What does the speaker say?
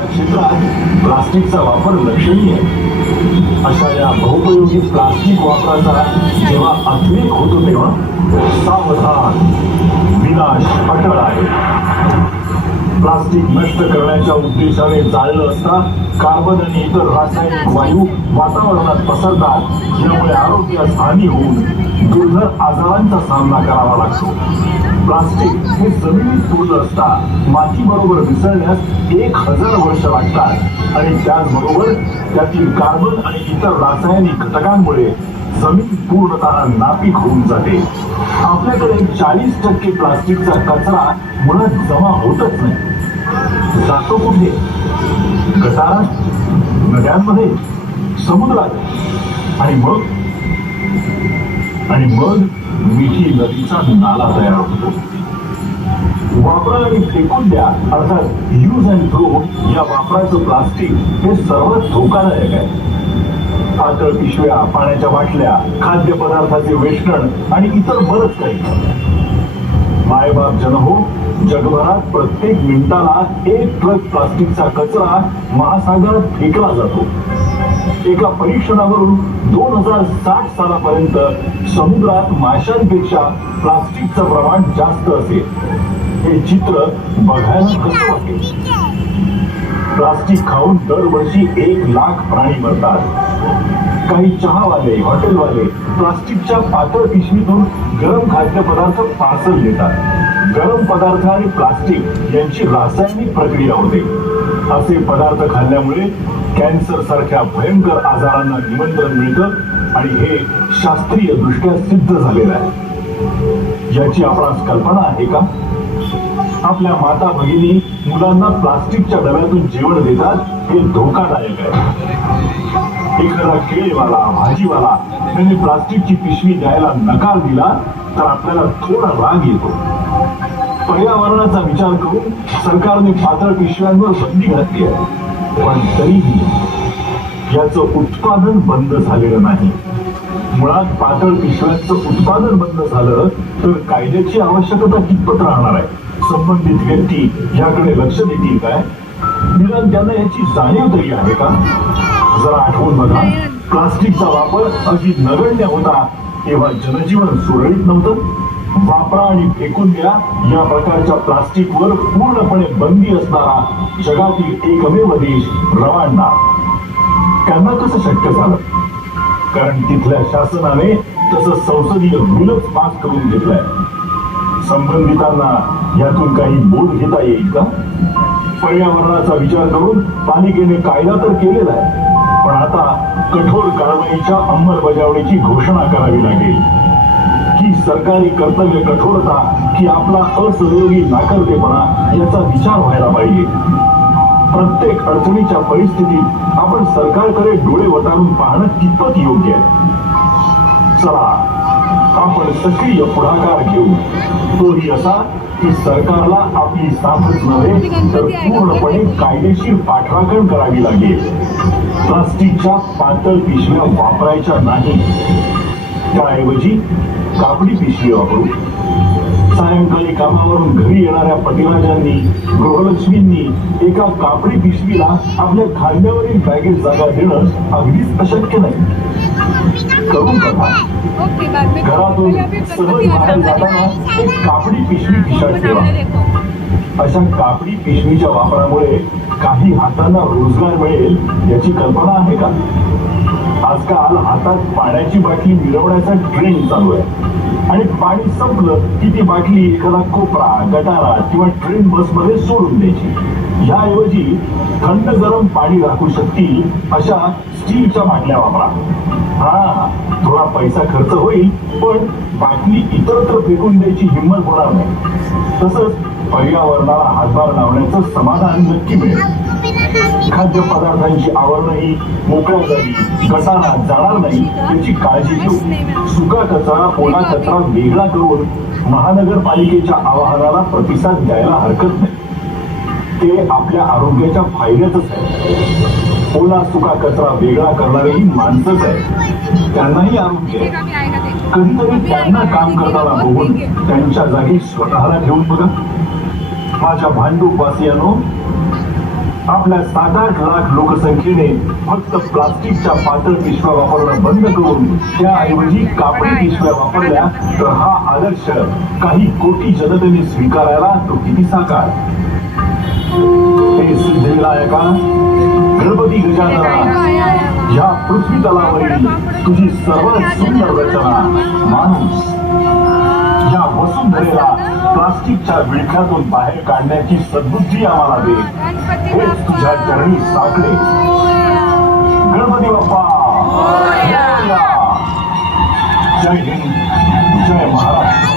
या क्षेत्रात प्लास्टिकचा वापर लक्षणीय आहे. अशा या बहुपयोगी प्लास्टिक वापराचा जेव्हा अतिरेक होतो तेव्हा सावधान, विनाश अटळ आहे. प्लास्टिक नष्ट करण्याच्या उद्देशाने जाळलं असता कार्बन आणि इतर रासायनिक वायू वातावरणात पसरतात. यामुळे आरोग्यास हानी होऊन दुर्धर आजारांचा सामना करावा लागतो. प्लास्टिक हे जमिनीत पुरलं असता माती बरोबर मिसळण्यास 1000 वर्ष लागतात आणि त्याचबरोबर त्यातील कार्बन आणि इतर रासायनिक घटकांमुळे जमीन पूर्णतः नापीक होऊन जाते. आपल्याकडे 40% प्लास्टिकचा कचरा मुळात जमा होतच नाही. जातो कुठे? गटारात, नद्यांमध्ये, समुद्रात आणि मग मिठी नदीचा नाला तयार होतो. वापरा आणि फेकून द्या अर्थात यूज अँड थ्रो या वापराचं प्लास्टिक हे सर्वात धोकादायक आहे. पातळ पिशव्या, पाण्याच्या बाटल्या, खाद्यपदार्थाचे वेष्टण आणि इतर बरंच काही. मायबाप जन हो, जगभरात प्रत्येक मिनिटाला 1 ट्रक प्लास्टिकचा कचरा महासागरात फेकला जातो. एका परीक्षणावरून 2060 सालापर्यंत समुद्रात माशांपेक्षा प्लास्टिकचं प्रमाण जास्त असेल. हे चित्र बघायला कसं वाटेल? प्लास्टिक खाऊन दरवर्षी 1 लाख प्राणी मरतात. काही चहावाले, हॉटेलवाले प्लास्टिकच्या पातळ पिशवीतून गरम खाद्यपदार्थ पार्सल देतात. गरम पदार्थ आणि प्लास्टिक यांची रासायनिक प्रक्रिया होते. असे पदार्थ खाल्ल्यामुळे कॅन्सर सारख्या भयंकर आजारांना निमंत्रण मिळतं आणि हे शास्त्रीय दृष्ट्या सिद्ध झालेलं आहे. याची आपणास कल्पना आहे का? आपल्या माता भगिनी मुलांना प्लास्टिकच्या डब्यातून जेवण देतात. हे धोकादायक आहे. एखादा केळीवाला, भाजीवाला त्यांनी प्लास्टिकची पिशवी द्यायला नकार दिला तर आपल्याला थोडा राग येतो. पर्यावरणाचा विचार करून सरकारने पातळ पिशव्यांवर बंदी घातली आहे. पण तरीही याचं उत्पादन बंद झालेलं नाही. मुळात पातळ पिशव्यांचं उत्पादन बंद झालं तर कायद्याची आवश्यकता कितपत राहणार आहे? संबंधित व्यक्ती याकडे लक्ष देतील काय? निदान त्यांना याची जाणीव तरी आहे का? जरा आठवून बघा, प्लास्टिकचा वापर अगदी नगण्य होता तेव्हा जनजीवन सुरळीत नव्हतं. वापरा आणि फेकून द्या या प्रकारच्या प्लास्टिकवर पूर्णपणे बंदी असणारा जगातील एकमेव देश रवांडा. त्यांना कसं शक्य झालं? कारण तिथल्या शासनाने तसं संसदीय बिलच पास करून घेतलंय. संबंधितांना यातून काही बोध घेता येईल का? पर्यावरणाचा विचार करून पालिकेने कायदा तर केलेला आहे, पण आता कठोर कारवाईच्या अंमलबजावणीची घोषणा करावी लागेल. ही सरकारी कर्तव्य कठोरता की आपला असहयोगी नाकर्तेपणा याचा विचार व्हायला पाहिजे. प्रत्येक अडचणीच्या परिस्थितीत आपण सरकारकडे डोळे वटारून पाहणं कितपत योग्य आहे? चला आपण सक्रिय पुढाकार घेऊ. तोही असा की सरकारला आपली साथच नव्हे तर पूर्णपणे कायदेशीर पाठराखण करावी लागेल. प्लास्टिकच्या पातळ पिशव्या वापरायच्या नाही, त्याऐवजी कापडी पिशवी वापरू. सायंकाळी कामावरून घरी येणाऱ्या पतिराजांनी, गृहलक्ष्मींनी एका कापडी पिशवीला आपल्या खांद्यावरील बॅगेत जागा देणं अगदीच अशक्य नाही. करून बघा. घरातून सहज बाहेर जाताना एक कापडी पिशवी खिशात ठेवा. अशा कापडी पिशवीच्या वापरामुळे काही हातांना रोजगार मिळेल याची कल्पना आहे का? आजकाल हातात पाण्याची बाटली मिरवण्याचा ट्रेंड चालू आहे आणि पाणी संपलं की ती बाटली एखादा कोपरा, गटारा किंवा ट्रेन बसमध्ये सोडून द्यायची. याऐवजी थंड गरम पाणी राखू शकतील अशा स्टीलच्या बाटल्या वापरा. हा, थोडा पैसा खर्च होईल पण बाटली इतरत्र फेकून द्यायची हिंमत होणार नाही. तसंच पर्यावरणाला हातभार लावण्याचं समाधान नक्की मिळेल. खाद्य पदार्थांची आवरणही मोकळ्या जागी, गटारात जाणार नाही याची काळजी घेऊ. सुका कचरा, ओला कचरा वेगळा करून महानगरपालिकेच्या आवाहनाला प्रतिसाद द्यायला हरकत नाही. ते आपल्या आरोग्याच्या फायद्यातच आहे. ओला सुका कचरा वेगळा करणारेही माणसंच आहे, त्यांनाही आरोग्य आहे. कधीतरी त्यांना काम करताना बघून त्यांच्या जागी स्वतःला ठेवून बघा. माझ्या भांडूपवासियांनो, आपल्या 7-8 लाख लोकसंख्येने फक्त प्लास्टिकच्या पातळ पिशव्या वापरणं बंद करून त्याऐवजी कापडी पिशव्या वापरल्या तर हा आदर्श काही कोटी जनतेने स्वीकारायला तो किती साकार. हे सिद्धिविनायका, गणपती गजानना, या पृथ्वी तलावरील तुझी सर्वात सुंदर रचना माणूस या वसुंधरेला प्लास्टिकच्या विळख्यातून बाहेर काढण्याची सद्बुद्धी आम्हाला दे. हेच तुझ्या चरणी साकडे. गणपती बाप्पा मोरया. जय हिंद, जय महाराष्ट्र.